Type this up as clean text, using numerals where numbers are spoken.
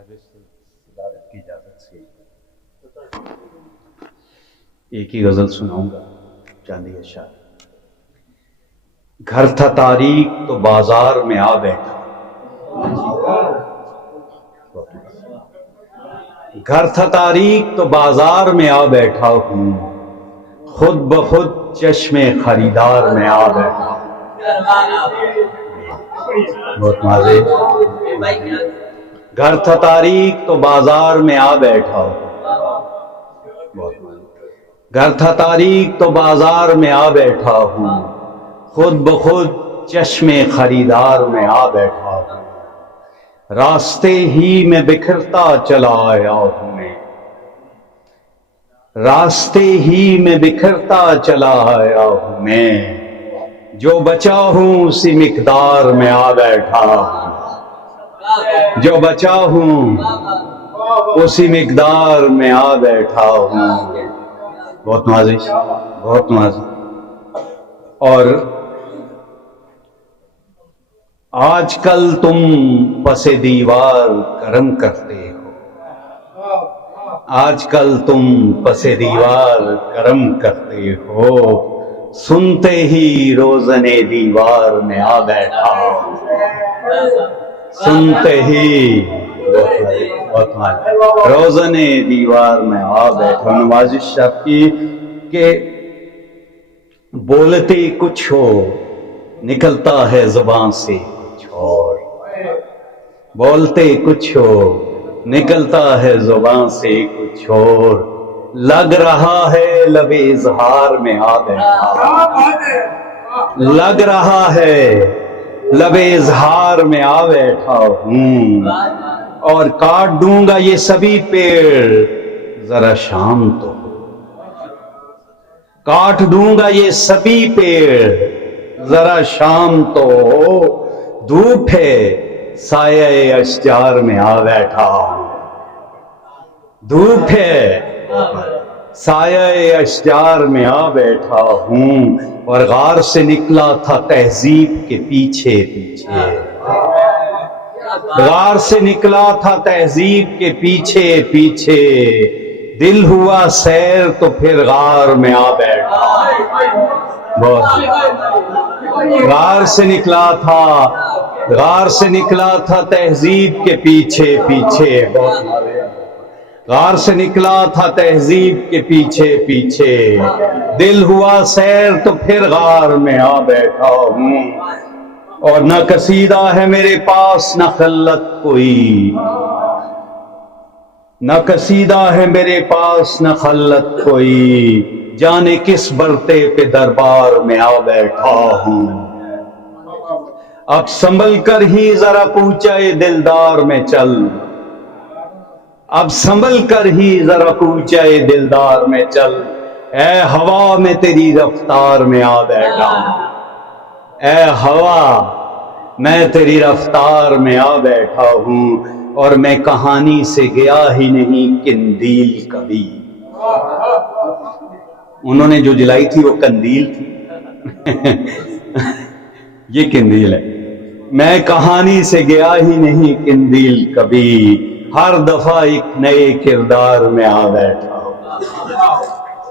صدارت کی اجازت سے ایک ہی غزل سناؤں گا، چاندی اشعار۔ گھر تھا تاریک تو بازار میں آ بیٹھا، گھر تھا تاریک تو بازار میں آ بیٹھا ہوں، خود بخود چشم خریدار میں آ بیٹھا ہوں۔ بہت واضح۔ گھر تھا تاریک تو بازار میں آ بیٹھا ہوں، گھر تھا تاریک تو بازار میں آ بیٹھا ہوں، خود بخود چشم خریدار میں آ بیٹھا ہوں۔ راستے ہی میں بکھرتا چلا آیا ہوں میں، راستے ہی میں بکھرتا چلا آیا ہوں میں، جو بچا ہوں اسی مقدار میں آ بیٹھا ہوں، جو بچا ہوں اسی مقدار میں آ بیٹھا ہوں۔ بہت نوازش، بہت نوازش۔ اور آج کل تم پس دیوار کرم کرتے ہو، آج کل تم پس دیوار کرم کرتے ہو، سنتے ہی روزن دیوار میں آ بیٹھا ہوں، سنتے ہی روزن دیوار میں آ بیٹھا ہوں۔ نوازش آپ کی کہ بولتے کچھ ہو نکلتا ہے زبان سے کچھ اور، بولتے کچھ ہو نکلتا ہے زبان سے کچھ اور، لگ رہا ہے لب اظہار میں آ بیٹھا، لگ رہا ہے لب اظہار میں آ بیٹھا ہوں، اور کاٹ دوں گا یہ سبھی پیڑ ذرا شام تو ہو، کاٹ دوں گا یہ سبھی پیڑ ذرا شام تو ہو، دھوپ ہے سایہ اشجار میں آ بیٹھا ہوں، دھوپ ہے سایہ اشجار میں آ بیٹھا ہوں، اور غار سے نکلا تھا تہذیب کے پیچھے پیچھے، غار سے نکلا تھا تہذیب کے پیچھے پیچھے، دل ہوا سیر تو پھر غار میں آ بیٹھا، غار سے نکلا تھا، غار سے نکلا تھا تہذیب کے پیچھے پیچھے، غار سے نکلا تھا تہذیب کے پیچھے پیچھے، دل ہوا سیر تو پھر غار میں آ بیٹھا ہوں، اور نہ قصیدہ ہے میرے پاس نہ خلت کوئی، نہ قصیدہ ہے میرے پاس نہ خلت کوئی، جانے کس برتے پہ دربار میں آ بیٹھا ہوں، اب سنبھل کر ہی ذرا کوچے دلدار میں چل، اب سنبھل کر ہی ذرا کوچے دلدار میں چل، اے ہوا میں تیری رفتار میں آ بیٹھا ہوں، اے ہوا میں تیری رفتار میں آ بیٹھا ہوں، اور میں کہانی سے گیا ہی نہیں قندیل کبھی، انہوں نے جو جلائی تھی وہ قندیل تھی یہ قندیل ہے، میں کہانی سے گیا ہی نہیں قندیل کبھی، ہر دفعہ ایک نئے کردار میں آ بیٹھا ہوں۔